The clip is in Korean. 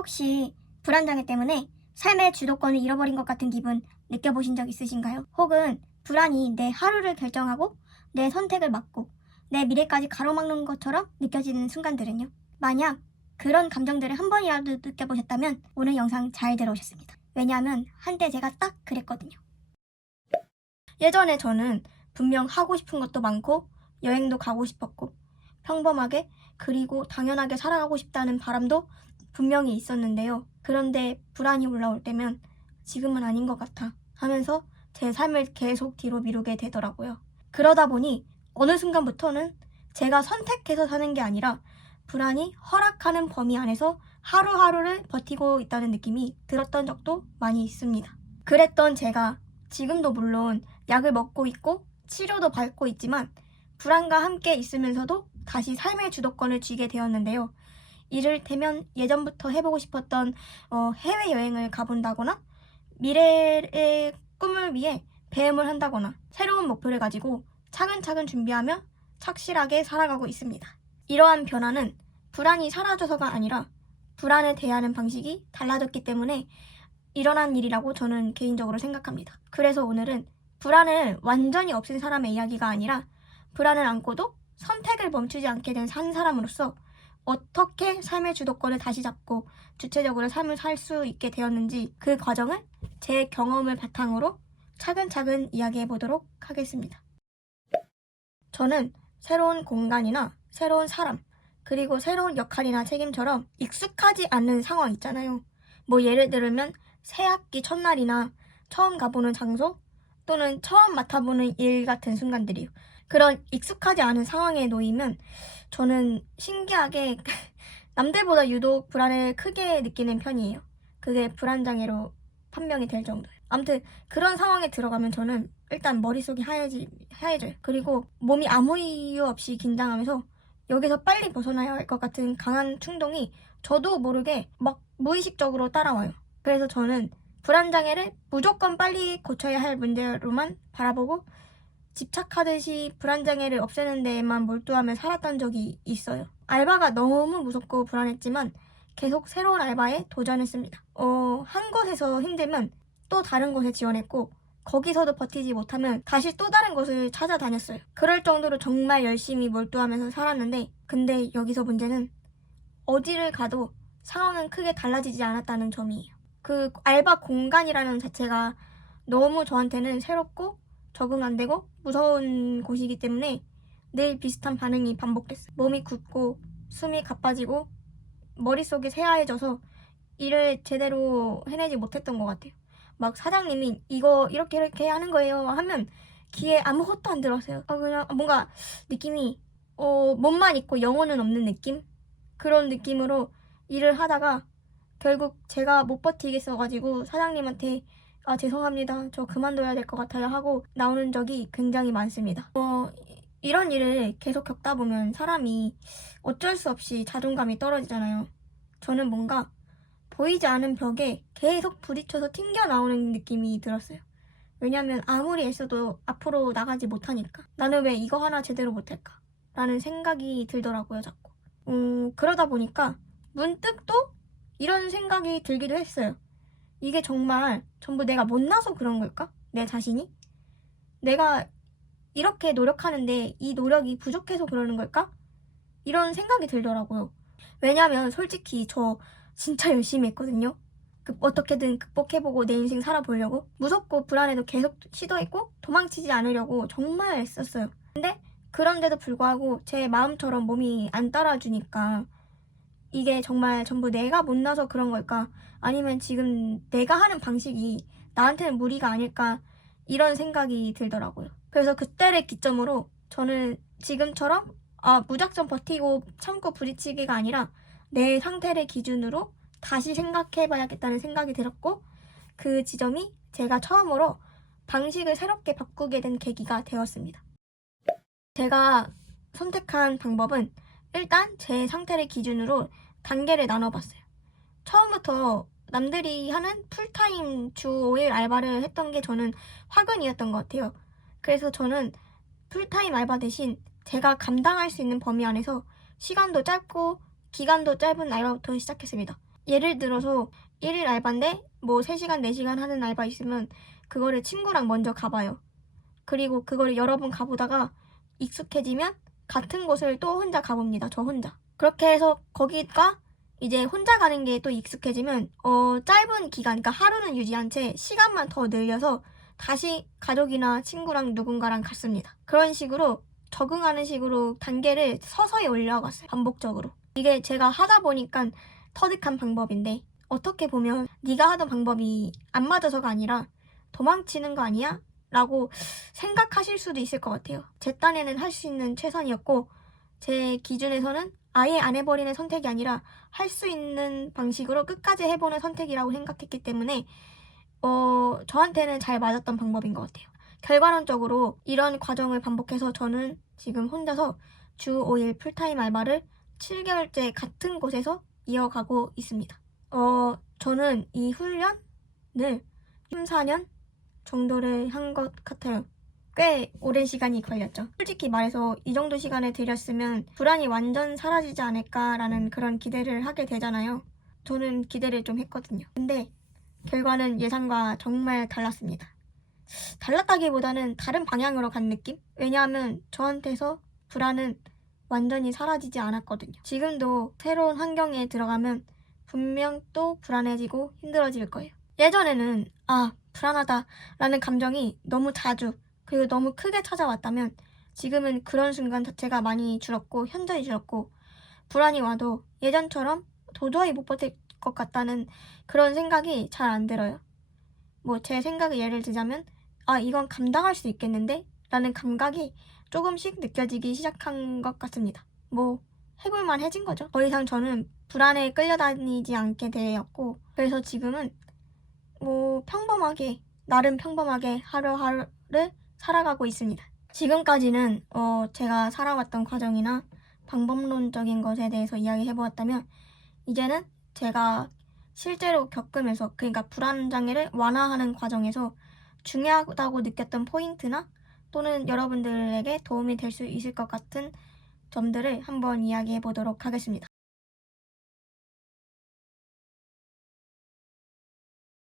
혹시 불안장애 때문에 삶의 주도권을 잃어버린 것 같은 기분 느껴보신 적 있으신가요? 혹은 불안이 내 하루를 결정하고 내 선택을 막고 내 미래까지 가로막는 것처럼 느껴지는 순간들은요? 만약 그런 감정들을 한 번이라도 느껴보셨다면 오늘 영상 잘 들어오셨습니다. 왜냐하면 한때 제가 딱 그랬거든요. 예전에 저는 분명 하고 싶은 것도 많고 여행도 가고 싶었고 평범하게 그리고 당연하게 살아가고 싶다는 바람도 분명히 있었는데요. 그런데 불안이 올라올 때면 지금은 아닌 것 같아 하면서 제 삶을 계속 뒤로 미루게 되더라고요. 그러다 보니 어느 순간부터는 제가 선택해서 사는 게 아니라 불안이 허락하는 범위 안에서 하루하루를 버티고 있다는 느낌이 들었던 적도 많이 있습니다. 그랬던 제가 지금도 물론 약을 먹고 있고 치료도 받고 있지만 불안과 함께 있으면서도 다시 삶의 주도권을 쥐게 되었는데요. 이를테면 예전부터 해보고 싶었던 해외여행을 가본다거나 미래의 꿈을 위해 배움을 한다거나 새로운 목표를 가지고 차근차근 준비하며 착실하게 살아가고 있습니다. 이러한 변화는 불안이 사라져서가 아니라 불안에 대하는 방식이 달라졌기 때문에 일어난 일이라고 저는 개인적으로 생각합니다. 그래서 오늘은 불안을 완전히 없앤 사람의 이야기가 아니라 불안을 안고도 선택을 멈추지 않게 된 한 사람으로서 어떻게 삶의 주도권을 다시 잡고 주체적으로 삶을 살 수 있게 되었는지 그 과정을 제 경험을 바탕으로 차근차근 이야기해 보도록 하겠습니다. 저는 새로운 공간이나 새로운 사람 그리고 새로운 역할이나 책임처럼 익숙하지 않은 상황 있잖아요. 뭐 예를 들면 새학기 첫날이나 처음 가보는 장소 또는 처음 맡아보는 일 같은 순간들이요. 그런 익숙하지 않은 상황에 놓이면 저는 신기하게 남들보다 유독 불안을 크게 느끼는 편이에요. 그게 불안장애로 판명이 될 정도예요. 아무튼 그런 상황에 들어가면 저는 일단 머릿속이 하얘져요. 그리고 몸이 아무 이유 없이 긴장하면서 여기서 빨리 벗어나야 할 것 같은 강한 충동이 저도 모르게 막 무의식적으로 따라와요. 그래서 저는 불안장애를 무조건 빨리 고쳐야 할 문제로만 바라보고 집착하듯이 불안장애를 없애는 데에만 몰두하며 살았던 적이 있어요. 알바가 너무 무섭고 불안했지만 계속 새로운 알바에 도전했습니다. 한 곳에서 힘들면 또 다른 곳에 지원했고 거기서도 버티지 못하면 다시 또 다른 곳을 찾아다녔어요. 그럴 정도로 정말 열심히 몰두하면서 살았는데 근데 여기서 문제는 어디를 가도 상황은 크게 달라지지 않았다는 점이에요. 그 알바 공간이라는 자체가 너무 저한테는 새롭고 적응 안 되고 무서운 곳이기 때문에 늘 비슷한 반응이 반복됐어요. 몸이 굳고 숨이 가빠지고 머릿속이 새하얘져서 일을 제대로 해내지 못했던 것 같아요. 막 사장님이 이거 이렇게 하는 거예요 하면 귀에 아무것도 안 들었어요. 그냥 뭔가 느낌이 몸만 있고 영혼은 없는 느낌? 그런 느낌으로 일을 하다가 결국 제가 못 버티겠어가지고 사장님한테 죄송합니다. 저 그만둬야 될 것 같아요 하고 나오는 적이 굉장히 많습니다. 이런 일을 계속 겪다 보면 사람이 어쩔 수 없이 자존감이 떨어지잖아요. 저는 뭔가 보이지 않은 벽에 계속 부딪혀서 튕겨 나오는 느낌이 들었어요. 왜냐면 아무리 애써도 앞으로 나가지 못하니까. 나는 왜 이거 하나 제대로 못할까? 라는 생각이 들더라고요, 자꾸. 그러다 보니까 문득 또 이런 생각이 들기도 했어요. 이게 정말 전부 내가 못나서 그런 걸까? 내 자신이? 내가 이렇게 노력하는데 이 노력이 부족해서 그러는 걸까? 이런 생각이 들더라고요. 왜냐면 솔직히 저 진짜 열심히 했거든요. 어떻게든 극복해보고 내 인생 살아보려고. 무섭고 불안해도 계속 시도했고 도망치지 않으려고 정말 애썼어요. 근데 그런데도 불구하고 제 마음처럼 몸이 안 따라주니까 이게 정말 전부 내가 못나서 그런 걸까? 아니면 지금 내가 하는 방식이 나한테는 무리가 아닐까? 이런 생각이 들더라고요. 그래서 그때를 기점으로 저는 지금처럼 무작정 버티고 참고 부딪히기가 아니라 내 상태를 기준으로 다시 생각해봐야겠다는 생각이 들었고 그 지점이 제가 처음으로 방식을 새롭게 바꾸게 된 계기가 되었습니다. 제가 선택한 방법은 일단 제 상태를 기준으로 단계를 나눠봤어요. 처음부터 남들이 하는 풀타임 주 5일 알바를 했던 게 저는 화근이었던 것 같아요. 그래서 저는 풀타임 알바 대신 제가 감당할 수 있는 범위 안에서 시간도 짧고 기간도 짧은 알바부터 시작했습니다. 예를 들어서 1일 알바인데 뭐 3시간, 4시간 하는 알바 있으면 그거를 친구랑 먼저 가봐요. 그리고 그거를 여러 번 가보다가 익숙해지면 같은 곳을 또 혼자 가봅니다. 저 혼자. 그렇게 해서 거기가 이제 혼자 가는 게 또 익숙해지면 짧은 기간, 그러니까 하루는 유지한 채 시간만 더 늘려서 다시 가족이나 친구랑 누군가랑 갔습니다. 그런 식으로 적응하는 식으로 단계를 서서히 올려갔어요. 반복적으로. 이게 제가 하다 보니까 터득한 방법인데 어떻게 보면 네가 하던 방법이 안 맞아서가 아니라 도망치는 거 아니야? 라고 생각하실 수도 있을 것 같아요. 제 딴에는 할 수 있는 최선이었고 제 기준에서는 아예 안 해버리는 선택이 아니라 할 수 있는 방식으로 끝까지 해보는 선택이라고 생각했기 때문에 저한테는 잘 맞았던 방법인 것 같아요. 결과론적으로 이런 과정을 반복해서 저는 지금 혼자서 주 5일 풀타임 알바를 7개월째 같은 곳에서 이어가고 있습니다. 저는 이 훈련을 3, 4년 정도를 한 것 같아요. 꽤 오랜 시간이 걸렸죠. 솔직히 말해서 이 정도 시간을 들였으면 불안이 완전 사라지지 않을까라는 그런 기대를 하게 되잖아요. 저는 기대를 좀 했거든요. 근데 결과는 예상과 정말 달랐습니다. 달랐다기보다는 다른 방향으로 간 느낌? 왜냐하면 저한테서 불안은 완전히 사라지지 않았거든요. 지금도 새로운 환경에 들어가면 분명 또 불안해지고 힘들어질 거예요. 예전에는 불안하다라는 감정이 너무 자주 그리고 너무 크게 찾아왔다면 지금은 그런 순간 자체가 많이 줄었고 현저히 줄었고 불안이 와도 예전처럼 도저히 못 버틸 것 같다는 그런 생각이 잘 안 들어요. 뭐 제 생각을 예를 들자면 이건 감당할 수 있겠는데? 라는 감각이 조금씩 느껴지기 시작한 것 같습니다. 뭐 해볼만 해진 거죠. 더 이상 저는 불안에 끌려다니지 않게 되었고 그래서 지금은 뭐 나름 평범하게 하루하루를 살아가고 있습니다. 지금까지는 제가 살아왔던 과정이나 방법론적인 것에 대해서 이야기해보았다면 이제는 제가 실제로 겪으면서 그러니까 불안 장애를 완화하는 과정에서 중요하다고 느꼈던 포인트나 또는 여러분들에게 도움이 될 수 있을 것 같은 점들을 한번 이야기해 보도록 하겠습니다.